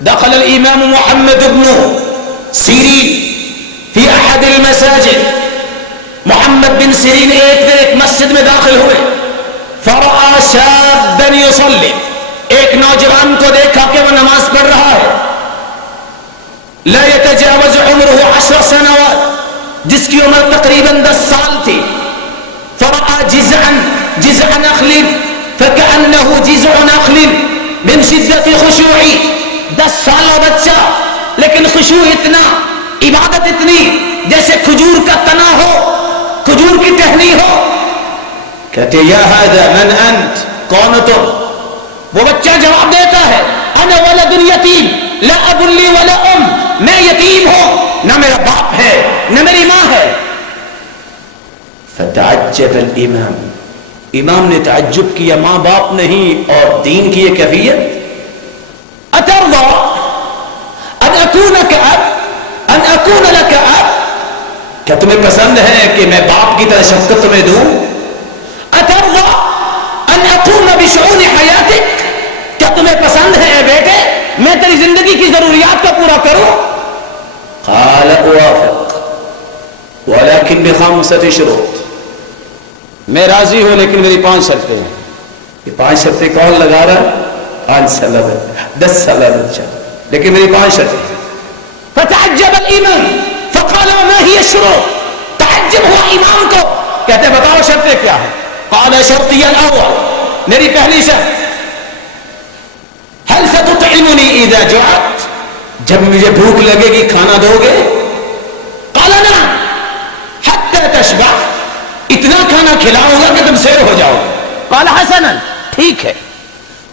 دخل الإمام محمد بن سیرین فی احد المساجد. محمد بن سیرین ایک مسجد میں داخل ہوئے. فرآ شابا یصلی، ایک نوجوان کو دیکھا کہ وہ نماز پڑھ رہا ہے. لا يتجاوز عمره 10 سنوات، جس کی عمر تقریباً 10 سال تھی. فرآ جزعا نخل فكأنه جزع نخل من شدة خشوعی. 10 سالہ بچہ لیکن خشوع اتنا، عبادت اتنی جیسے کھجور کا تنا ہو، کھجور کی ٹہنی ہو. کہتے یا هذا من انت، کون تم؟ وہ بچہ جواب دیتا ہے انا ولد یتیم لا اب لی ولا ام، میں یتیم ہوں، نہ میرا باپ ہے نہ میری ماں ہے. فتعجب الامام، امام نے تعجب کیا، ماں باپ نہیں اور دین کی یہ کیفیت. اترضى ان اكون كأب ان اكون لك اب، کیا تمہیں پسند ہے کہ میں باپ کی طرح شفقت تمہیں دوں؟ اترضى ان اقوم بشؤون حياتك، کیا تمہیں پسند ہے اے بیٹے میں تیری زندگی کی ضروریات کا پورا کروں؟ قال اوافق ولكن ب5 شروط، میں راضی ہوں لیکن میری 5 شرطیں ہیں. یہ 5 شرطیں کون لگا رہا ہے؟ 5 سالہ بچہ، 10 سالہ بچہ، لیکن میری 5 شرطیں. فتعجب الامام فقال ما هي الشروط، تعجب ہوا امام کو، کہتے بتاؤ شرطیں کیا ہیں؟ قال شرطی الاول، میری پہلی شرط هل ستطعمني اذا جعت، جب مجھے بھوک لگے گی کھانا دو گے؟ قال نعم حتى تشبع، اتنا کھانا کھلاؤں گا کہ تم سیر ہو جاؤ. قال حسنا، ٹھیک ہے.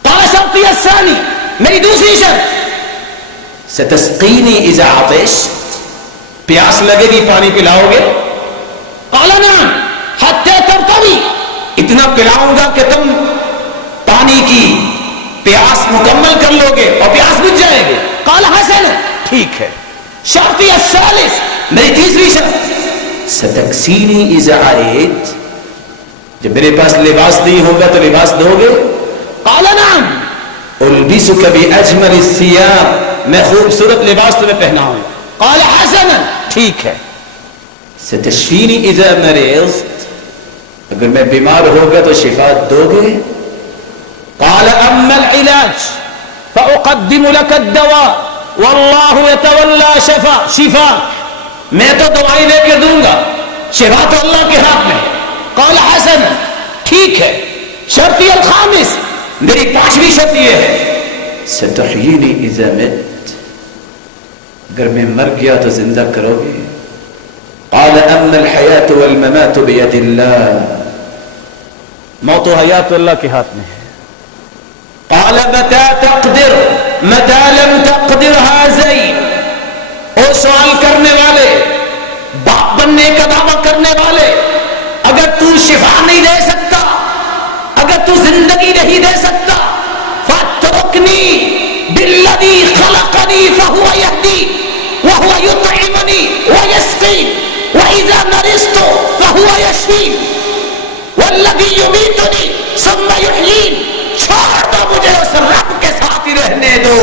قال شرطی الثانی، میری دوسری شرط ستسقینی اذا عطشت، پیاس لگے گی پانی پلاؤ گے؟ قال نعم حتى ترتوی، اتنا پلاؤں گا کہ تم پانی کی پیاس مکمل کر لو گے اور پیاس بجھ جائے گی. قال حسنا، ٹھیک ہے. شرطی الثالث، میری تیسری شرط ستکسینی اذا عریت، جب میرے پاس لباس نہیں ہوگا تو لباس دو گے؟ قال نعم البسک باجمل الثياب، میں خوبصورت لباس تمہیں پہناؤں. قال حسنا، ٹھیک ہے. ستشفینی اذا مرضت، اگر میں بیمار ہوگا تو شفا دو گے؟ قال اما العلاج فاقدم لك الدواء والله يتولى شفاء، میں تو دوائی لے کے دوں گا، شفا تو اللہ کے ہاتھ میں. قال حسنا، ٹھیک ہے. شرطی الخامس، میری 5ویں شرط یہ ہے ستحیینی اذا مت، اگر میں مر گیا تو زندہ کرو گے؟ قال اما الحیات والممات بید اللہ، موت و حیات اللہ کے ہاتھ میں ہے. قال متى تقدر متى لم تقدر هذين، او سوال کرنے والے، باپ بننے کا دعویٰ کرنے والے، اگر تو شفا نہیں دے سکتا، اگر تو زندگی نہیں دے سکتا، فاتركني بالذي خلقني فهو يهدي وهو يطعمني ويسقي واذا مرضت فهو يشفي والذي يميتني ثم يحيين. چھوڑ دو مجھے اس رب کے ساتھ ہی رہنے دو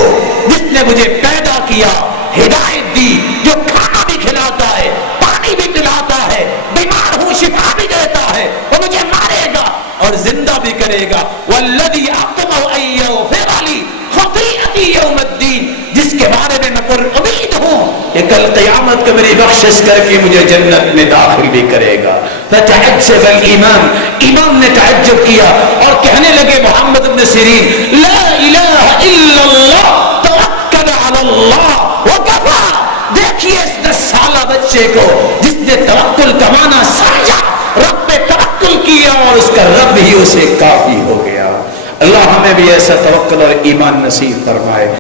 جس نے مجھے پیدا کیا، ہدایت دی، جو کھانا بھی کھلاتا ہے، پانی بھی پلاتا ہے، بیمار ہوں شفا بھی دیتا ہے، وہ مجھے مارے گا اور زندہ بھی کرے گا. والذی اطمع ان یغفر لی خطیئتی یوم الدین، جس کے بارے میں پر امید ہوں کہ کل قیامت کو میری بخشش کر کے مجھے جنت میں داخل بھی کرے گا. فتعجب الامام، امام نے تعجب کیا اور کہنے لگے محمد بن سیرین لا الہ الا اللہ توکل علی اللہ وکفا. دیکھیے اس 10 سالہ بچے کو جس نے توکل کا معنی سمجھا، رب پہ توکل کیا اور اس کا رب ہی اسے کافی ہو گیا. اللہ ہمیں بھی ایسا توکل اور ایمان نصیب فرمائے.